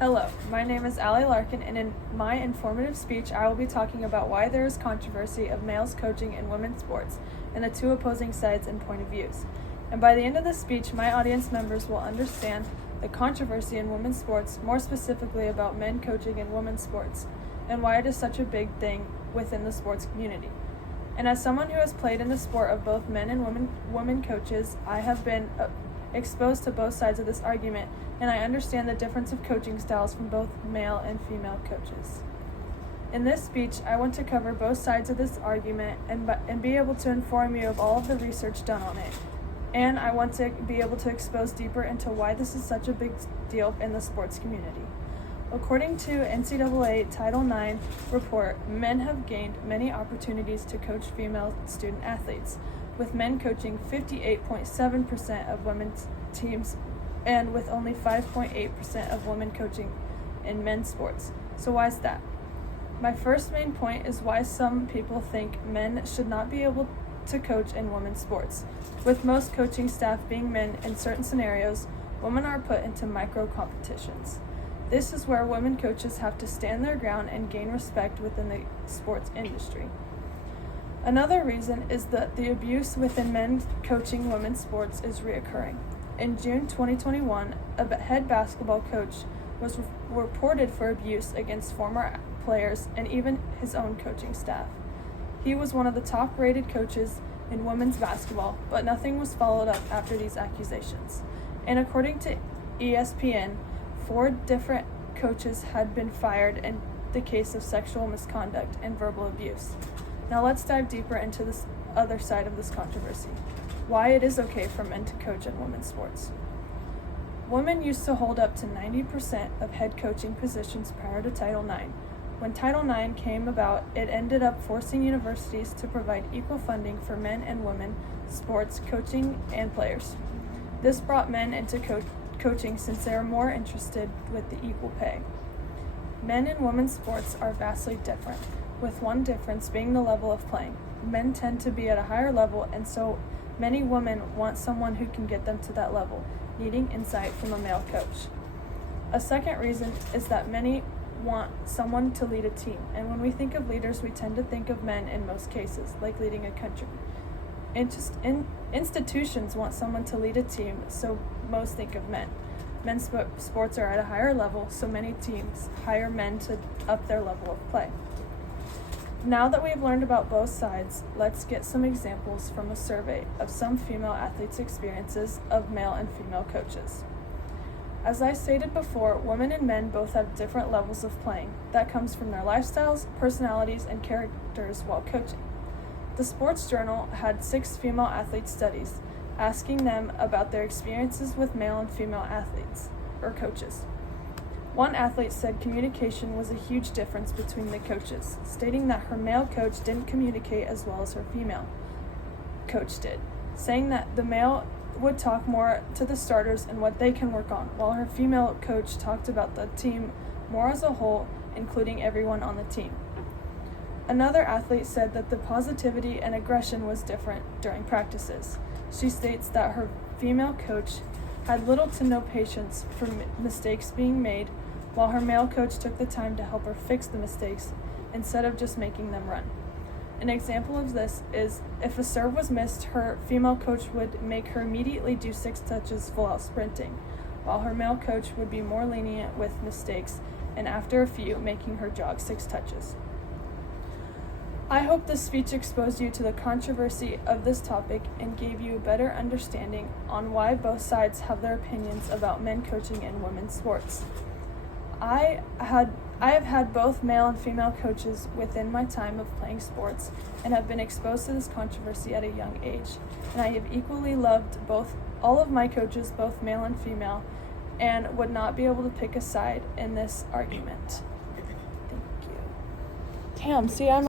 Hello, my name is Allie Larkin, and in my informative speech, I will be talking about why there is controversy of males coaching in women's sports and the two opposing sides and point of views. And by the end of the speech, my audience members will understand the controversy in women's sports, more specifically about men coaching in women's sports, and why it is such a big thing within the sports community. And as someone who has played in the sport of both men and women coaches, I have been exposed to both sides of this argument, and I understand the difference of coaching styles from both male and female coaches. In this speech, I want to cover both sides of this argument and be able to inform you of all of the research done on it. And I want to be able to expose deeper into why this is such a big deal in the sports community. According to NCAA Title IX report, men have gained many opportunities to coach female student athletes, with men coaching 58.7% of women's teams and with only 5.8% of women coaching in men's sports. So why is that? My first main point is why some people think men should not be able to coach in women's sports. With most coaching staff being men in certain scenarios, women are put into micro competitions. This is where women coaches have to stand their ground and gain respect within the sports industry. Another reason is that the abuse within men coaching women's sports is reoccurring. In June 2021, a head basketball coach was reported for abuse against former players and even his own coaching staff. He was one of the top-rated coaches in women's basketball, but nothing was followed up after these accusations. And according to ESPN, 4 different coaches had been fired in the case of sexual misconduct and verbal abuse. Now let's dive deeper into this other side of this controversy, why it is okay for men to coach in women's sports. Women used to hold up to 90% of head coaching positions prior to Title IX. When Title IX came about, it ended up forcing universities to provide equal funding for men and women sports coaching and players. This brought men into coaching since they are more interested with the equal pay. Men and women's sports are vastly different, with one difference being the level of playing. Men tend to be at a higher level, and so many women want someone who can get them to that level, needing insight from a male coach. A second reason is that many want someone to lead a team, and when we think of leaders, we tend to think of men in most cases, like leading a country. Institutions want someone to lead a team, so most think of men. Men's sports are at a higher level, so many teams hire men to up their level of play. Now that we've learned about both sides, let's get some examples from a survey of some female athletes' experiences of male and female coaches. As I stated before, women and men both have different levels of playing. That comes from their lifestyles, personalities, and characters while coaching. The Sports Journal had 6 female athlete studies, asking them about their experiences with male and female athletes, or coaches. One athlete said communication was a huge difference between the coaches, stating that her male coach didn't communicate as well as her female coach did, saying that the male would talk more to the starters and what they can work on, while her female coach talked about the team more as a whole, including everyone on the team. Another athlete said that the positivity and aggression was different during practices. She states that her female coach had little to no patience for mistakes being made, while her male coach took the time to help her fix the mistakes instead of just making them run. An example of this is if a serve was missed, her female coach would make her immediately do 6 touches full out sprinting, while her male coach would be more lenient with mistakes and after a few making her jog 6 touches. I hope this speech exposed you to the controversy of this topic and gave you a better understanding on why both sides have their opinions about men coaching in women's sports. I have had both male and female coaches within my time of playing sports and have been exposed to this controversy at a young age. And I have equally loved all of my coaches, both male and female, and would not be able to pick a side in this argument. Thank you. Damn, see, I'm